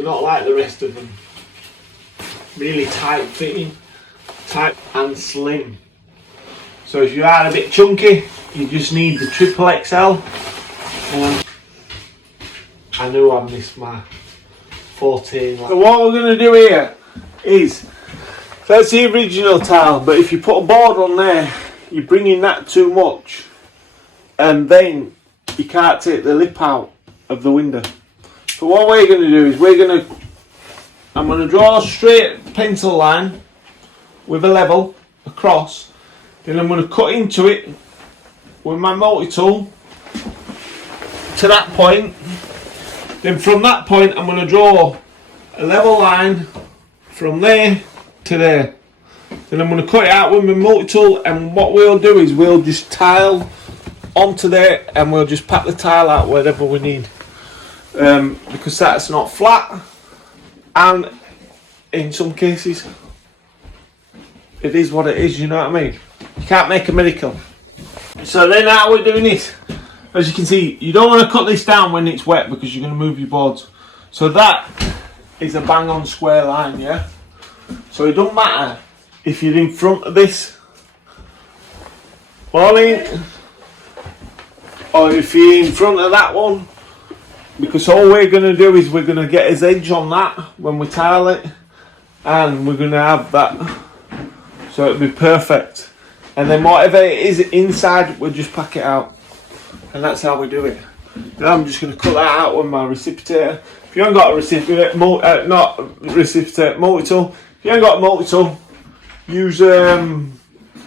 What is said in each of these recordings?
Not like the rest of them. Really tight fitting, tight and slim. So if you are a bit chunky, you just need the triple XL. I knew I missed my 14. So what we're going to do here is, that's the original tile, but if you put a board on there, you're bringing that too much, and then you can't take the lip out of the window. So what we're going to do is I'm going to draw a straight pencil line with a level across, then I'm going to cut into it with my multi-tool to that point. Then from that point I'm going to draw a level line from there to there. Then I'm going to cut it out with my multi-tool, and what we'll do is we'll just tile onto there and we'll just pat the tile out wherever we need, because that's not flat, and in some cases it is what it is, you know what I mean? You can't make a miracle. So then how we're doing this, as you can see, you don't want to cut this down when it's wet because you're going to move your boards. So that is a bang on square line, yeah? So it don't matter if you're in front of this falling or if you're in front of that one, because all we're going to do is we're going to get his edge on that when we tile it, and we're going to have that, so it'll be perfect. And then whatever it is inside, we'll just pack it out, and that's how we do it. Now I'm just going to cut that out with my recipitator. If you haven't got a recipitator, multi-tool. If you haven't got a multi-tool, use your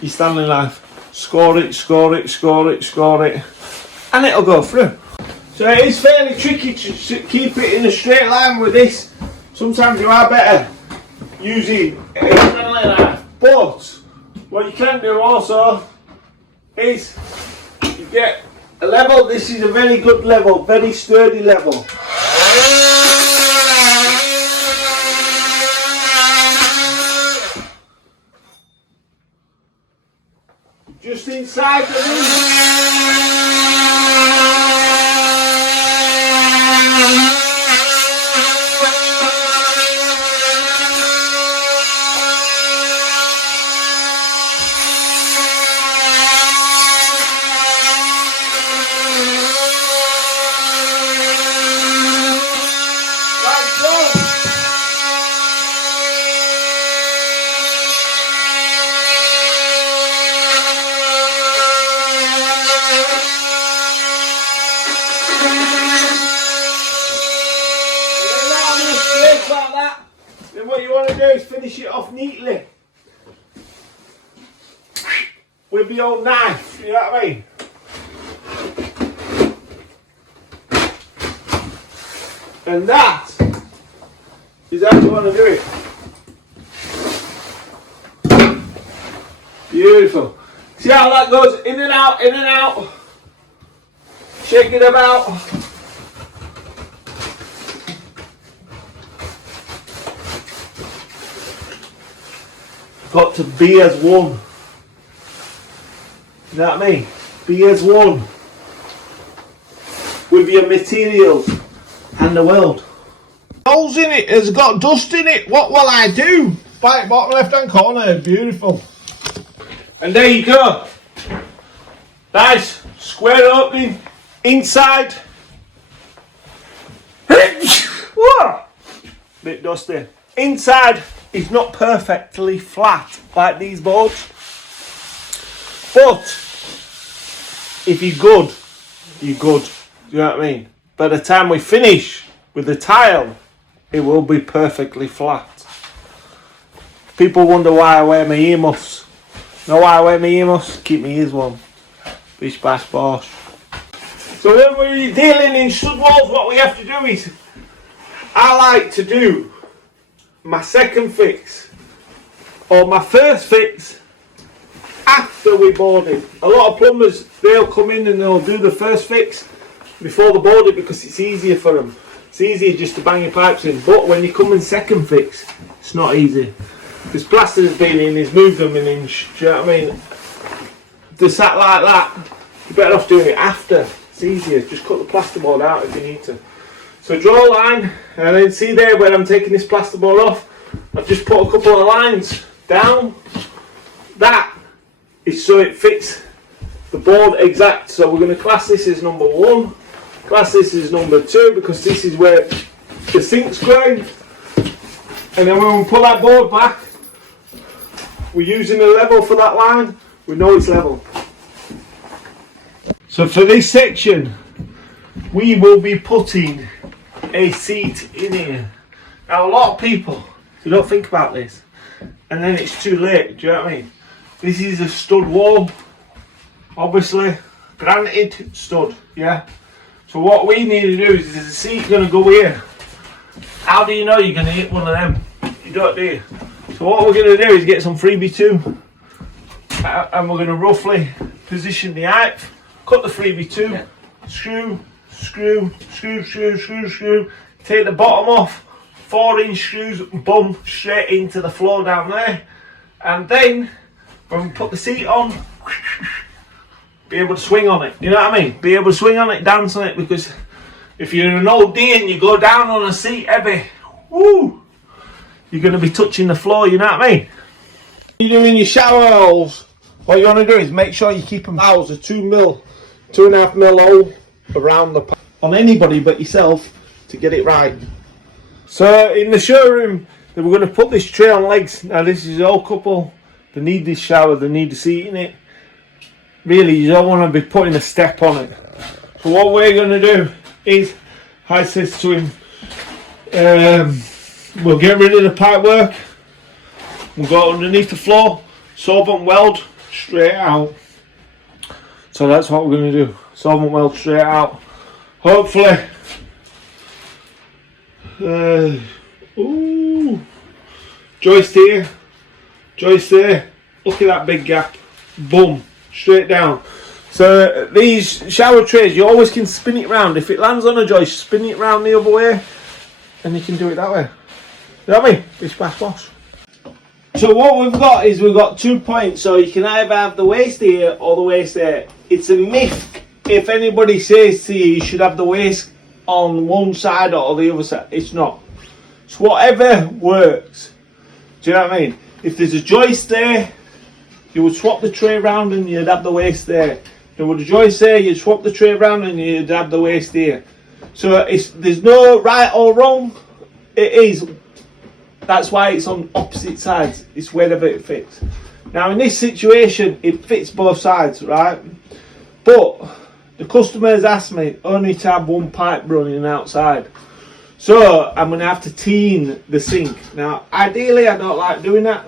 Stanley knife. Score it, score it, score it, score it, and it'll go through. So it is fairly tricky to keep it in a straight line with this. Sometimes you are better using a Stanley knife, but what you can do also is you get a level. This is a very good level, very sturdy level. Just inside the room. Like that. Then what you want to do is finish it off neatly with the old knife, you know what I mean? And that is how you want to do it. Beautiful. See how that goes in and out, in and out. Shake it about. Got to be as one. You know what I mean? Be as one with your materials and the world. Holes in it, has got dust in it. What will I do? Right, bottom left hand corner, beautiful. And there you go. Nice square opening inside. Bit dusty. Inside is not perfectly flat like these boards, but if you're good, you're good. Do you know what I mean? By the time we finish with the tile, it will be perfectly flat. People wonder why I wear my earmuffs. Know why I wear my earmuffs? Keep my ears warm. Bish bash bosh. So when we're dealing in stud walls, what we have to do is, I like to do my second fix or my first fix after we board it. A lot of plumbers, they'll come in and they'll do the first fix before the board it because it's easier for them. It's easier just to bang your pipes in, but when you come in second fix, it's not easy. Because plaster's been in, he's moved them an inch, do you know what I mean? To sat like that, you're better off doing it after. It's easier, just cut the plasterboard out if you need to. So draw a line, and then see there where I'm taking this plasterboard off, I've just put a couple of lines down. That is so it fits the board exact. So we're going to class this as number 1, class this as number 2, because this is where the sink's going. And then when we put that board back, we're using a level for that line, we know it's level. So for this section, we will be putting a seat in here. Now a lot of people, they don't think about this, and then it's too late, do you know what I mean? This is a stud wall, obviously, granted stud, yeah? So what we need to do is, there's a seat going to go here. How do you know you're going to hit one of them? You don't, do you? So what we're going to do is get some freebie 2, and we're going to roughly position the height, cut the freebie 2, screw, screw, screw, screw, screw, screw, take the bottom off, 4-inch screws, boom, straight into the floor down there. And then, when we put the seat on, be able to swing on it, you know what I mean? Be able to swing on it, dance on it, because if you're an OD and you go down on a seat heavy, woo, you're going to be touching the floor, you know what I mean? You're doing your shower holes, what you want to do is make sure you keep them holes a 2.5 mil hole around the on anybody but yourself to get it right. So in the showroom, we're going to put this tray on legs. Now this is all couple, they need this shower, they need the seat in it. Really, you don't want to be putting a step on it. So what we're going to do is, I says to him, we'll get rid of the pipe work, we'll go underneath the floor, solvent weld straight out. So that's what we're going to do, solvent weld straight out. Hopefully, joist here, joist there, look at that big gap, boom, straight down. So these shower trays, you always can spin it round. If it lands on a joist, spin it round the other way, and you can do it that way. You know what I mean? Bish bash bosh. So what we've got is, we've got 2 points, so you can either have the waist here or the waist there. It's a myth if anybody says to you, you should have the waist on one side or the other side. It's not. It's whatever works. Do you know what I mean? If there's a joist there, you would swap the tray around and you'd have the waist there. There would a joist there, you'd swap the tray around and you'd have the waist here. So there's no right or wrong. It is. That's why it's on opposite sides. It's wherever it fits. Now in this situation, it fits both sides, right? But the customers asked me only to have one pipe running outside. So I'm going to have to teen the sink. Now ideally I don't like doing that,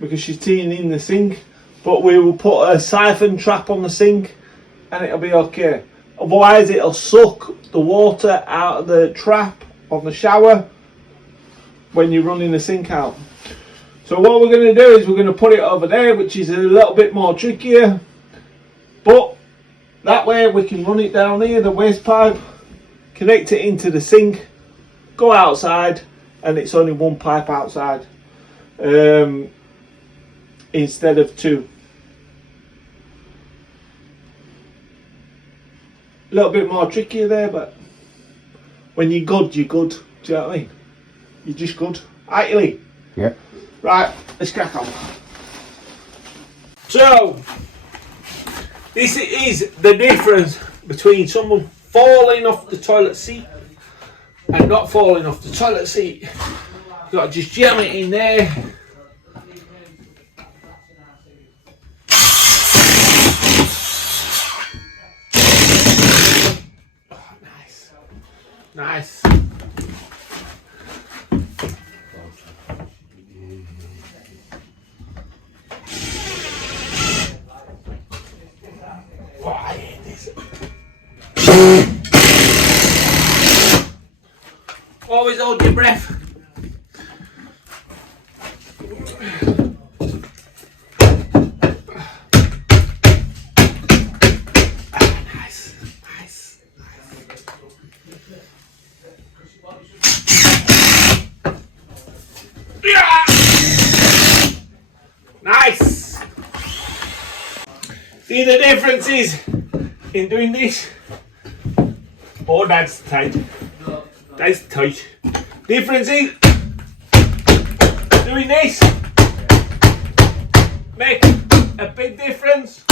because she's teeing in the sink. But we will put a siphon trap on the sink and it'll be okay. Otherwise it'll suck the water out of the trap on the shower when you're running the sink out. So what we're going to do is, we're going to put it over there, which is a little bit more trickier. But that way we can run it down here, the waste pipe, connect it into the sink, go outside, and it's only one pipe outside instead of 2. A little bit more trickier there, but when you're good, you're good. Do you know what I mean? You're just good. Right, Lee? Yeah. Right, let's crack on. So, this is the difference between someone falling off the toilet seat and not falling off the toilet seat. You've got to just jam it in there. Oh, nice. Nice. Oh, I hate this. Always hold your breath. Nice, nice, yeah. Nice. See the differences in doing this? Oh, that's tight. That's tight. Difference is doing this make a big difference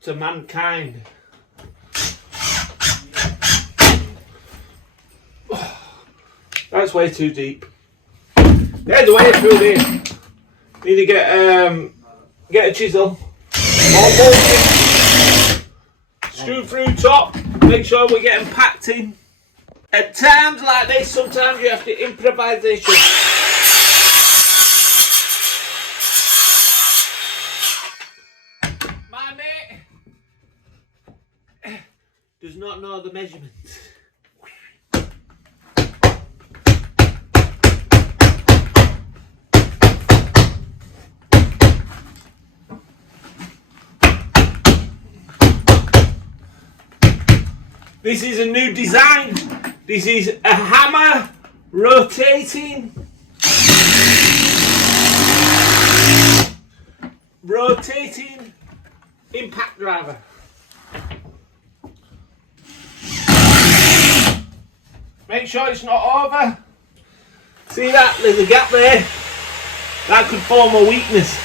to mankind. That's way too deep. There's a way through this. Need to get a chisel. More bolting. Screw through top. Make sure we're getting packed in. At times like this, sometimes you have to improvisation. My mate does not know the measurements. This is a new design. This is a hammer rotating impact driver. Make sure it's not over. See that? There's a gap there. That could form a weakness.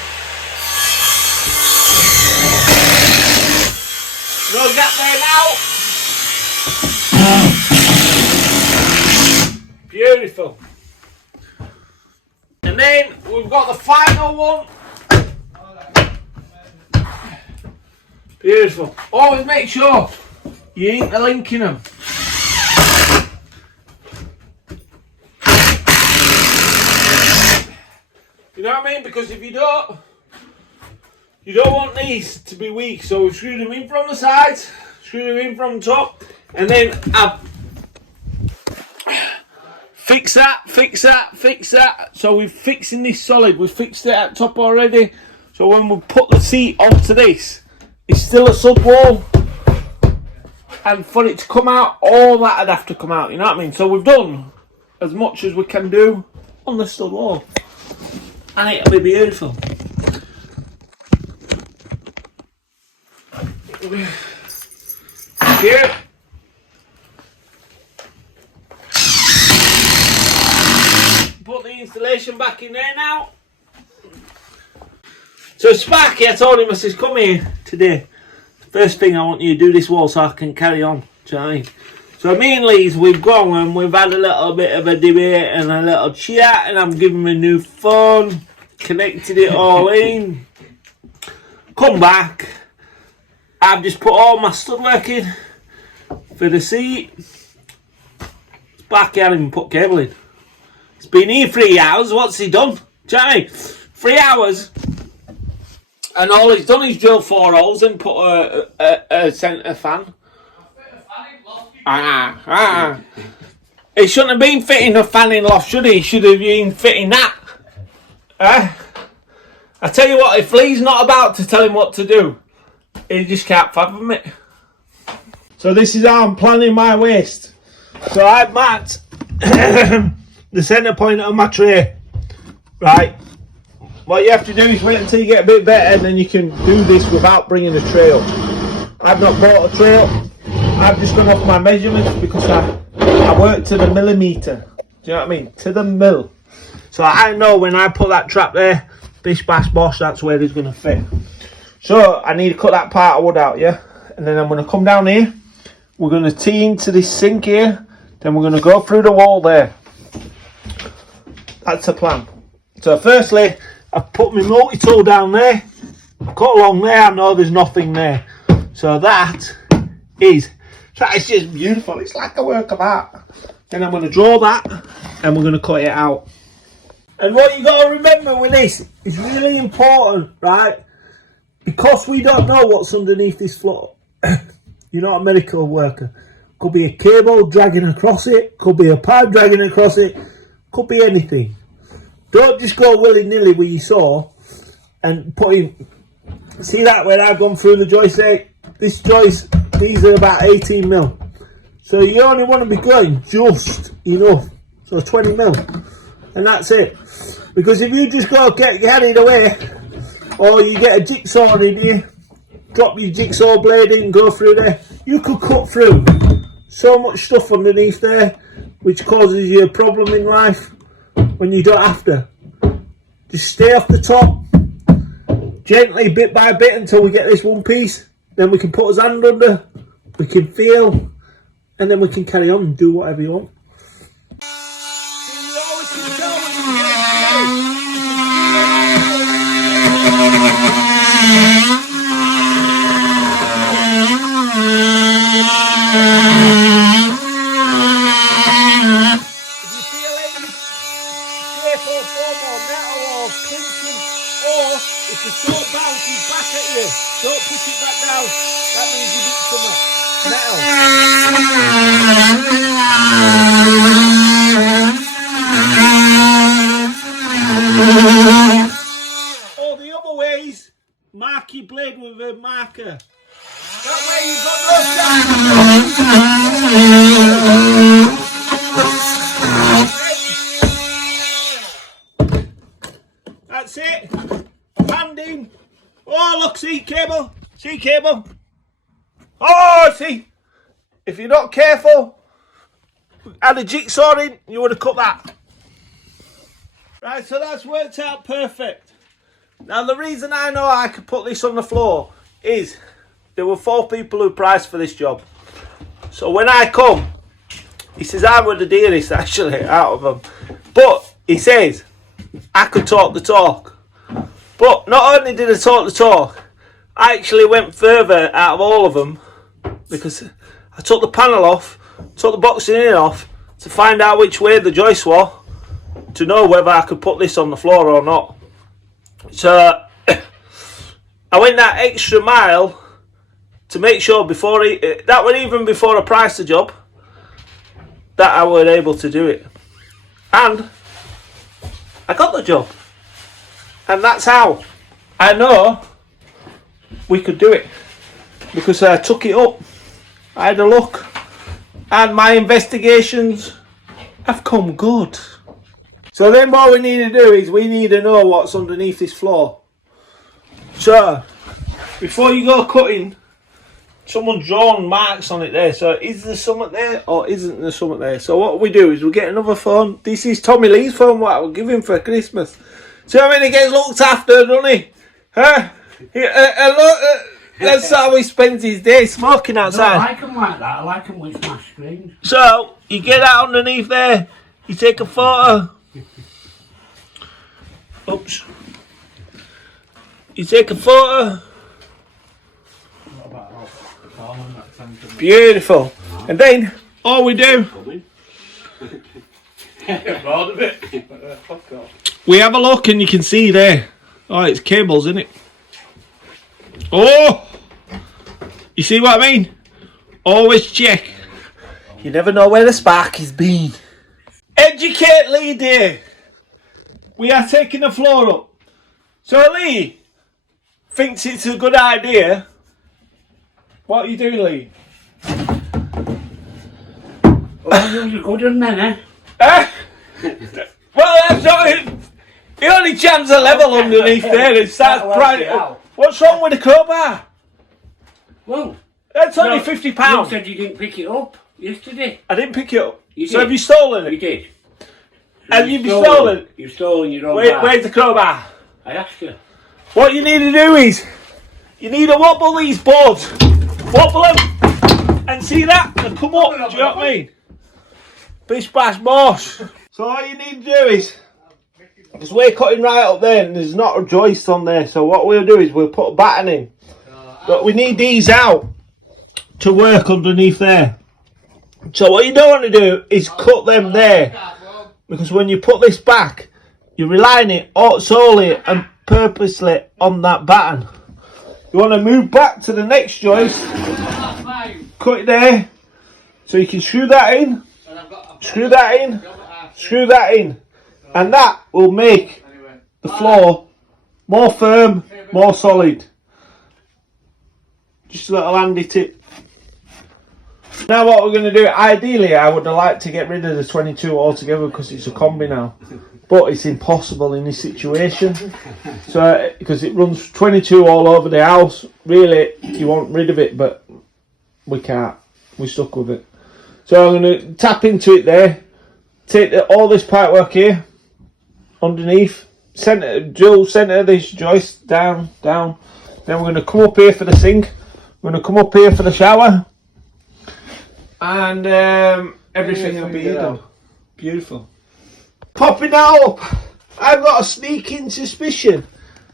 No gap there now. Beautiful. And then we've got the final one. Beautiful. Always make sure you interlinking them. You know what I mean? Because if you don't want these to be weak. So we screw them in from the sides, screw them in from the top, and then I've fix that. So we're fixing this solid. We fixed it at top already. So when we put the seat onto this, it's still a stud wall. And for it to come out, all that would have to come out. You know what I mean? So we've done as much as we can do on the stud wall. And it'll be beautiful. Here. Put the installation back in there now. So Sparky, I told him, I says, come here today. First thing, I want you to do this wall so I can carry on. Do you know what I mean? So me and Lee's, we've gone and we've had a little bit of a debate and a little chat, and I'm giving him a new phone, connected it all in. Come back. I've just put all my stud work in for the seat. Sparky hadn't even put cable in. It's been here 3 hours. What's he done? Do you know what I mean? 3 hours. And all he's done is drill 4 holes and put a centre fan. He shouldn't have been fitting a fan in loft, should he? He should have been fitting that. I tell you what, if Lee's not about to tell him what to do, he just can't fathom it. So this is how I'm planning my waist. So I've marked the centre point of my tray. Right. What you have to do is wait until you get a bit better, and then you can do this without bringing a tray up. I've not bought a tray up. I've just gone off my measurements because I work to the millimetre. Do you know what I mean? To the mill. So I know when I put that trap there, bish bash bosh, that's where it's going to fit. So I need to cut that part of wood out, yeah? And then I'm going to come down here. We're going to tee into this sink here. Then we're going to go through the wall there. That's the plan. So firstly, I've put my multi-tool down there. I've cut along there, I know there's nothing there. So that is just beautiful. It's like a work of art. Then I'm going to draw that and we're going to cut it out. And what you got to remember with this is really important, right? Because we don't know what's underneath this floor. You're not a medical worker. Could be a cable dragging across it. Could be a pipe dragging across it. Could be anything. Don't just go willy-nilly with your saw and put in. See that where I've gone through the joist there? This joist, these are about 18 mil. So you only want to be going just enough. So 20 mil. And that's it. Because if you just go get carried away, or you get a jigsaw in here, drop your jigsaw blade in, go through there, you could cut through so much stuff underneath there which causes you a problem in life when you don't have to. Just stay off the top, gently, bit by bit, until we get this one piece. Then we can put his hand under, we can feel, and then we can carry on and do whatever you want. If the sword bounces back at you, don't push it back down. That means you hit some metal. Or the other ways, mark your blade with a marker. That way you've got no chance. That's it. Landing. Oh, look, see cable. See cable. Oh, see. If you're not careful, add a jigsaw in, you would have cut that. Right, so that's worked out perfect. Now, the reason I know I could put this on the floor is there were 4 people who priced for this job. So when I come, he says I were the dearest actually out of them. But he says I could talk the talk. But not only did I talk the talk, I actually went further out of all of them because I took the panel off, took the boxing in off to find out which way the joist was to know whether I could put this on the floor or not. So I went that extra mile to make sure before that was even before I priced the job that I were able to do it. And I got the job. And that's how I know we could do it. Because I took it up, I had a look, and my investigations have come good. So then what we need to do is we need to know what's underneath this floor. So, before you go cutting, someone's drawn marks on it there. So is there something there or isn't there something there? So what we do is we get another phone. This is Tommy Lee's phone, what we'll give him for Christmas. So I mean, he gets looked after, doesn't he? Huh? That's how he spends his day, smoking outside. I like them like that. I like them with smash screens. So you get that underneath there. You take a photo. Oops. You take a photo. Beautiful. And then all we do. We have a look and you can see there. Oh, it's cables, isn't it? Oh! You see what I mean? Always check. You never know where the spark has been. Educate Lee Day. We are taking the floor up. So Lee thinks it's a good idea. What are you doing, Lee? Oh, you're good on then, eh? Well, that's not it. The only chance a level underneath there is starts prying. What's wrong with the crowbar? Well, that's only £50. You said you didn't pick it up yesterday. I didn't pick it up. You so did. have you stolen it? You did. Have you stolen it? You've stolen your own bar. Where's the crowbar? I asked you. What you need to do is, you need to wobble these boards. Wobble them. And see that? And come up. Do you know what I mean? Bish bash bosh. So all you need to do is, because we're cutting right up there and there's not a joist on there, so what we'll do is we'll put a batten in. But we need these out to work underneath there. So what you don't want to do is cut them there, because when you put this back, you're relying it solely and purposely on that batten. You want to move back to the next joist, cut it there, so you can screw that in, screw that in, screw that in, and that will make the floor more firm, more solid. Just a little handy tip. Now what we're going to do, ideally I would have liked to get rid of the 22 altogether because it's a combi now, but it's impossible in this situation. So because it runs 22 all over the house, really you want rid of it, but we can't. We're stuck with it. So I'm going to tap into it there, take all this pipe work here, underneath, dual centre this joist, down. Then we're going to come up here for the sink, we're going to come up here for the shower, and everything will be done. Beautiful. Popping that up, I've got a sneaking suspicion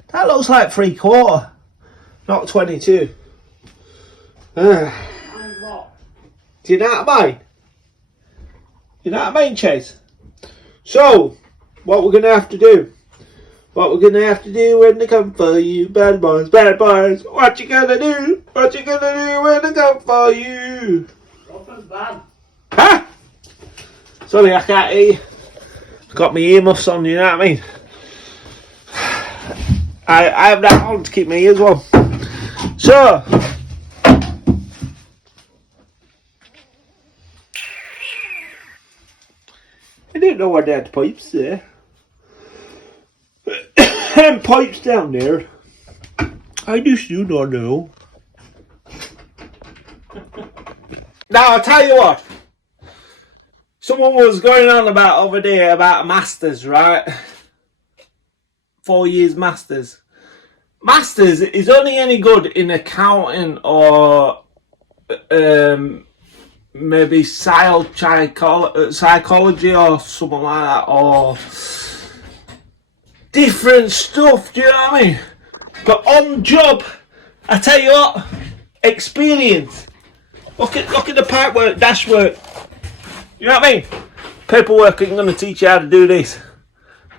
that looks like 3/4, not 22. Do you know what I mean? You know what I mean, Chase? So, what we're going to have to do when they come for you, bad boys, what you gonna do? What you gonna do when they come for you? Huh? Sorry, I can't hear you. I've got my earmuffs on, you know what I mean? I have that on to keep my ears warm. So, I didn't know I had pipes there. And pipes down there. I just do not know. Now I'll tell you what. Someone was going on about over there about a masters, right? 4 years masters. Masters is only any good in accounting or maybe psychology or something like that, or different stuff, do you know what I mean? But on job, I tell you what, experience. Look at the pipe work, dash work. You know what I mean? Paperwork ain't going to teach you how to do this.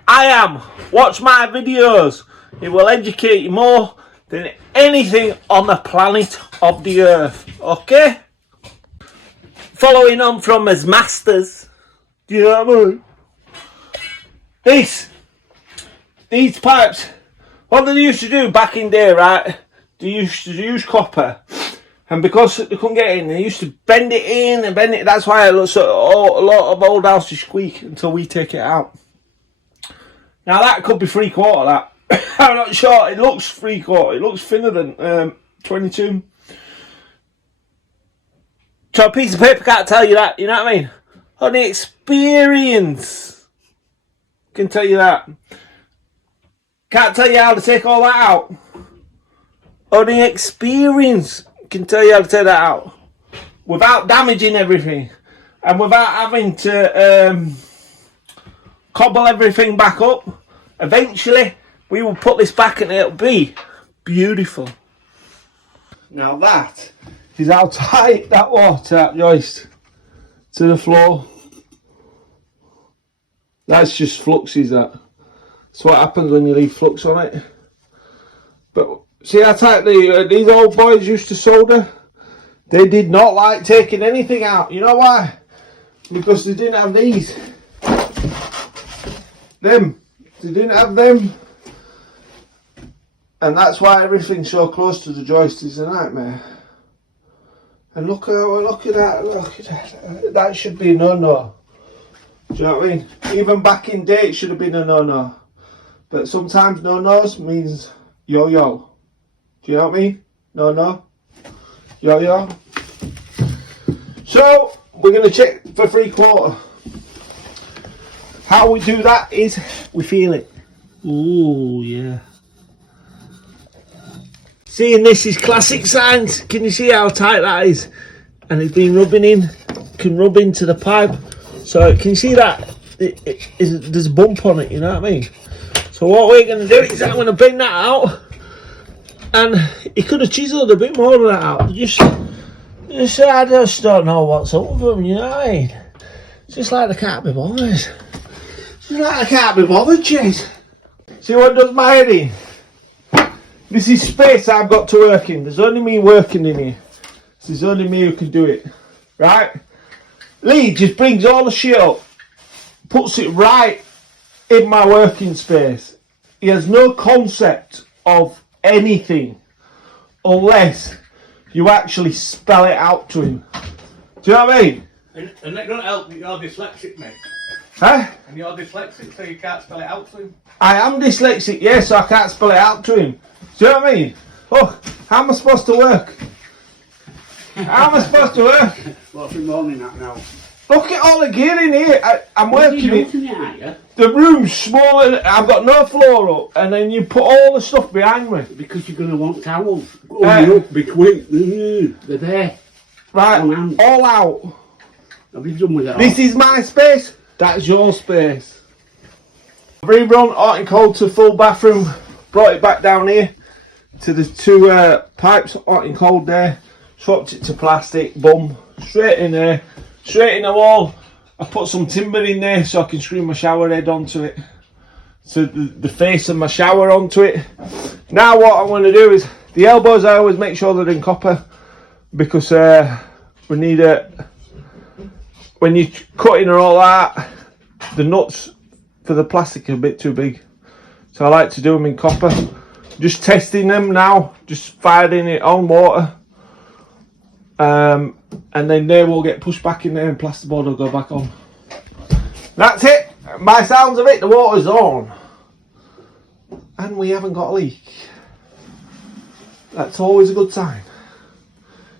I am. Watch my videos. It will educate you more than anything on the planet of the earth. Okay? Following on from his masters. Do you know what I mean? These pipes, what they used to do back in day, right? They used to use copper. And because they couldn't get in, they used to bend it in and bend it. That's why it looks so, a lot of old houses squeak until we take it out. Now that could be 3/4, that. I'm not sure. It looks 3/4. It looks thinner than 22. So a piece of paper can't tell you that. You know what I mean? Only experience can tell you that. Can't tell you how to take all that out. Only experience can tell you how to take that out without damaging everything and without having to cobble everything back up. Eventually we will put this back and it'll be beautiful. Now that is how tight that water, that joist to the floor. That's just fluxes, that. That's what happens when you leave flux on it. But see how tight these old boys used to solder? They did not like taking anything out. You know why? Because they didn't have these. They didn't have them. And that's why everything's so close to the joist is a nightmare. And look at that. That should be a no-no. Do you know what I mean? Even back in day it should have been a no-no. But sometimes no-nos means yo-yo. Do you know what I mean? No. Yo. So, we're going to check for 3/4. How we do that is, we feel it. Ooh, yeah. Seeing this is classic science. Can you see how tight that is? And it's been rubbing in, can rub into the pipe. So, can you see that? There's a bump on it, you know what I mean? So what we're going to do is I'm going to bring that out. And he could have chiseled a bit more of that out. I just don't know what's up with them, you know what I mean? It's just like they can't be bothered. It's just like they can't be bothered, Chase. See what does my head in? This is space I've got to work in. There's only me working in here. There's only me who can do it. Right? Lee just brings all the shit up. Puts it right in my working space. He has no concept of anything unless you actually spell it out to him. Do you know what I mean? And that don't help, you're dyslexic, mate. Huh? And you're dyslexic, so you can't spell it out to him. I am dyslexic, yes, so I can't spell it out to him. Do you know what I mean? Oh, how am I supposed to work? How am I supposed to work? What's the morning at now? Look at all the gear in here. I'm working You're it. using it, aren't you? The room's smaller. I've got no floor up, and then you put all the stuff behind me. Because you're going to want towels. Oh, up, be quick. They're there. Right, On hand. all out. Have you done with it? This is my space. That's your space. I've rerun hot and cold to full bathroom. Brought it back down here to the two pipes, hot and cold there. Swapped it to plastic. Boom. Straight in there. Straight in the wall. I put some timber in there so I can screw my shower head onto it. So the face of my shower onto it. Now what I'm going to do is, the elbows I always make sure they're in copper, because we need when you're cutting and all that, the nuts for the plastic are a bit too big. So I like to do them in copper. Just testing them now, just firing it on water. And then they will get pushed back in there and plasterboard will go back on. That's it. By sounds of it, the water's on. And we haven't got a leak. That's always a good sign.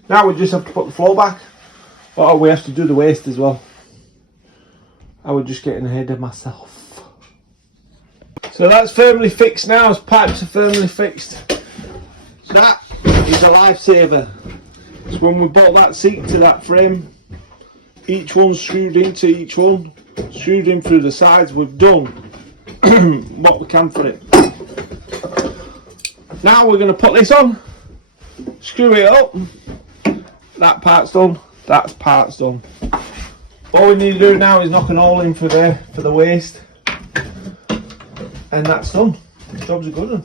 Now we just have to put the floor back. Oh, we have to do the waste as well. I was just getting ahead of myself. So that's firmly fixed now, as pipes are firmly fixed. That is a lifesaver. So when we bought that seat to that frame, each one's screwed into each one, screwed in through the sides. We've done what we can for it. Now we're going to put this on, screw it up. That part's done, that part's done. All we need to do now is knock an hole in for the waste, and that's done. The job's a good one.